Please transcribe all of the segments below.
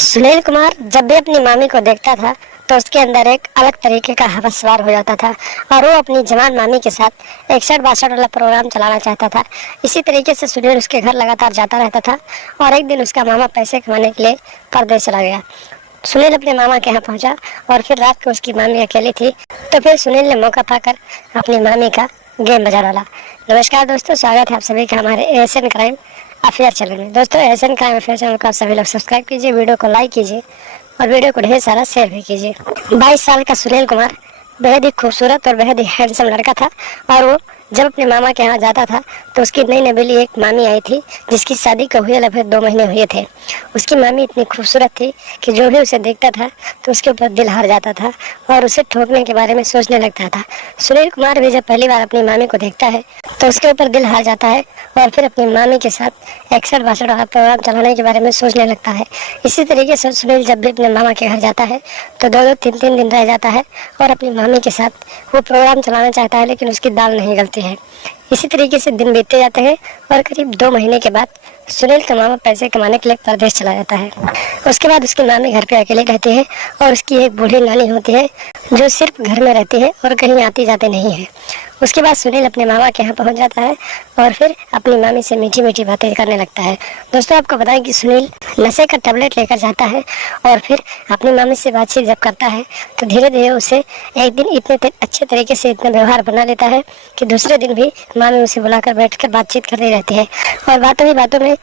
सुनील कुमार जब भी अपनी मामी को देखता था तो उसके अंदर एक अलग तरीके का हवस सवार हो जाता था और वो अपनी जवान मामी के साथ 61-62 वाला प्रोग्राम चलाना चाहता था। इसी तरीके से सुनील उसके घर लगातार जाता रहता था और एक दिन उसका मामा पैसे कमाने के लिए परदेश चला गया। सुनील अपने मामा के यहाँ पहुंचा और फिर रात को उसकी मामी अकेली थी, तो फिर सुनील ने मौका पाकर अपनी मामी का गेम बजा डाला। नमस्कार दोस्तों, स्वागत है आप सभी का हमारे एएसएन क्राइम अफेयर चैनल में। दोस्तों, एएसएन क्राइम अफेयर चैनल को आप सभी लोग सब्सक्राइब कीजिए, वीडियो को लाइक कीजिए और वीडियो को ढेर सारा शेयर भी कीजिए। 22 साल का सुनील कुमार बेहद ही खूबसूरत और बेहद ही हैंडसम लड़का था और वो जब अपने मामा के यहाँ जाता था तो उसकी नई नवेली एक मामी आई थी जिसकी शादी को हुए लगभग 2 महीने हुए थे। उसकी मामी इतनी खूबसूरत थी कि जो भी उसे देखता था तो उसके ऊपर दिल हार जाता था और उसे ठोकने के बारे में सोचने लगता था। सुनील कुमार भी जब पहली बार अपनी मामी को देखता है तो उसके ऊपर दिल हार जाता है और फिर अपनी मामी के साथ 61-62 वाला प्रोग्राम चलाने के बारे में सोचने लगता है। इसी तरीके से सुनील जब भी अपने मामा के घर जाता है तो 2-2, 3-3 दिन रह जाता है और अपनी मामी के साथ वो प्रोग्राम चलाना चाहता है, लेकिन उसकी दाल नहीं गलती है। इसी तरीके से दिन बीतते जाते हैं और करीब 2 महीने के बाद सुनील का मामा पैसे कमाने के लिए परदेश चला जाता है। उसके बाद उसकी मामी घर पे अकेले रहती है और उसकी एक बूढ़ी नानी होती है जो सिर्फ घर में रहती है और कहीं आती जाती नहीं है। उसके बाद सुनील अपने मामा के यहाँ पहुँच जाता है और फिर अपनी मामी से मीठी मीठी बातें करने लगता है। दोस्तों, आपको बताएं कि सुनील नशे का टैबलेट लेकर जाता है और फिर अपनी मामी से बातचीत जब करता है तो धीरे धीरे उसे एक दिन इतने अच्छे तरीके से इतना व्यवहार बना लेता है कि दूसरे दिन भी मामी उसे बुलाकर बैठकर बातचीत करती रहती है। और बातों ही बातों में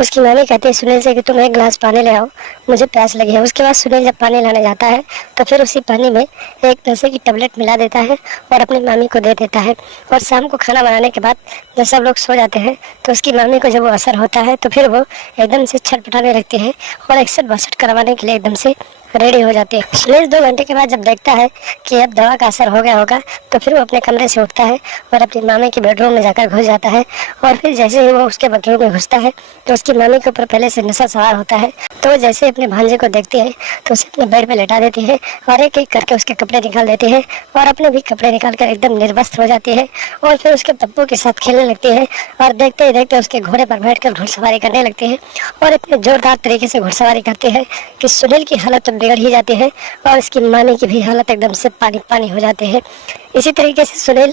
उसकी मामी कहती है सुनील से कि तुम एक गिलास पानी ले आओ, मुझे प्यास लगी है। उसके बाद सुनील जब पानी लाने जाता है तो फिर उसी पानी में एक नशे की टैबलेट मिला देता है और अपनी मामी को दे देता है। और शाम को खाना बनाने के बाद जब सब लोग सो जाते हैं तो उसकी मामी को जब वो असर होता है तो फिर वो एकदम से छटपटाने लगती है और 61-62 करवाने के लिए एकदम से रेडी हो जाती है। सुनील 2 घंटे के बाद जब देखता है कि अब दवा का असर हो गया होगा तो फिर वो अपने कमरे से उठता है और अपनी मामी के बेडरूम में जाकर घुस जाता है। और फिर जैसे ही वो उसके बेडरूम में घुसता है तो उसकी मामी के ऊपर पहले से नशा सवार होता है, तो वो जैसे अपने भांजे को देखती है तो उसे अपने बेड पे लेटा देती है और एक एक करके उसके कपड़े निकाल देती है और अपने भी कपड़े निकाल कर एकदम निर्वस्त्र हो जाती है और फिर उसके पप्पू के साथ खेलने लगती है और देखते ही देखते उसके घोड़े पर बैठकर घुड़सवारी करने लगती है और इतने जोरदार तरीके से घुड़सवारी करती है कि सुनील की हालत बिगड़ ही जाती है और उसकी मामी की भी हालत एकदम से पानी पानी हो जाती है। इसी तरीके से सुनील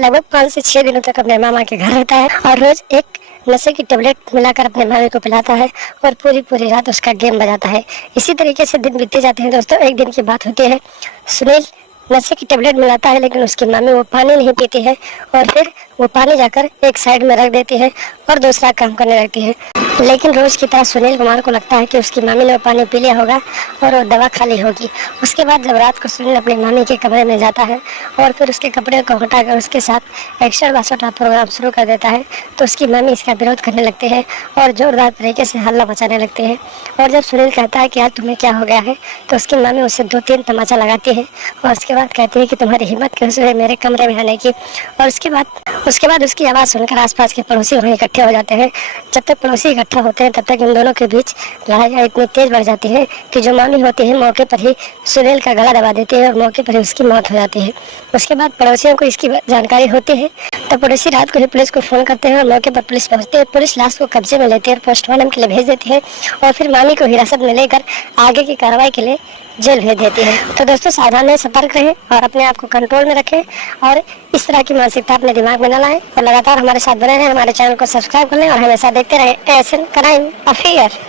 लगभग 5 से 6 दिनों तक अपने मामा के घर रहता है और रोज एक नशे की टेबलेट मिलाकर अपने मामी को पिलाता है और पूरी रात उसका गेम बजाता है। इसी तरीके से दिन बीतते जाते हैं। दोस्तों, एक दिन की बात होती है, सुनील नशे की टेबलेट मिलाता है लेकिन उसकी मामी वो पानी नहीं पीती है और फिर वो पानी जाकर एक साइड में रख देती है और दूसरा काम करने लगती है। लेकिन रोज की तरह सुनील कुमार को लगता है कि उसकी मामी ने वो पानी पी लिया होगा और वो दवा खा ली होगी। उसके बाद जब रात को सुनील अपनी मामी के कमरे में जाता है और फिर उसके कपड़े को हटाकर उसके साथ 61-62 प्रोग्राम शुरू कर देता है तो उसकी मामी इसका विरोध करने लगती है और जोरदार तरीके से हल्ला मचाने लगती है। और जब सुनील कहता है कि आज तुम्हें क्या हो गया है तो उसकी मामी उससे 2-3 तमाचा लगाती है और उसके बाद कहती है कि तुम्हारी हिम्मत कैसे है मेरे कमरे में आने की। और उसके बाद उसकी आवाज़ सुनकर आसपास के पड़ोसी वहीं इकट्ठे हो जाते हैं। जब तक पड़ोसी इकट्ठा होते हैं तब तक इन दोनों के बीच लड़ाई इतनी तेज बढ़ जाती है कि जो मामी होती है मौके पर ही सुनील का गला दबा देती है और मौके पर ही उसकी मौत हो जाती है। उसके बाद पड़ोसियों को इसकी जानकारी होती है तो पड़ोसी रात को ही पुलिस को फोन करते हैं और मौके पर पुलिस पहुंचती है। पुलिस लाश को कब्जे में लेती है और पोस्टमार्टम के लिए भेज देती है और फिर मामी को हिरासत में लेकर आगे की कार्रवाई के लिए जेल भेज देती है। तो दोस्तों, सावधान रहें, सतर्क रहें और अपने आप को कंट्रोल में रखें और इस तरह की मानसिकता अपने दिमाग में न लाएं और लगातार हमारे साथ बने रहें। हमारे चैनल को सब्सक्राइब कर लें और हमेशा देखते रहें एएसएन क्राइम अफेयर।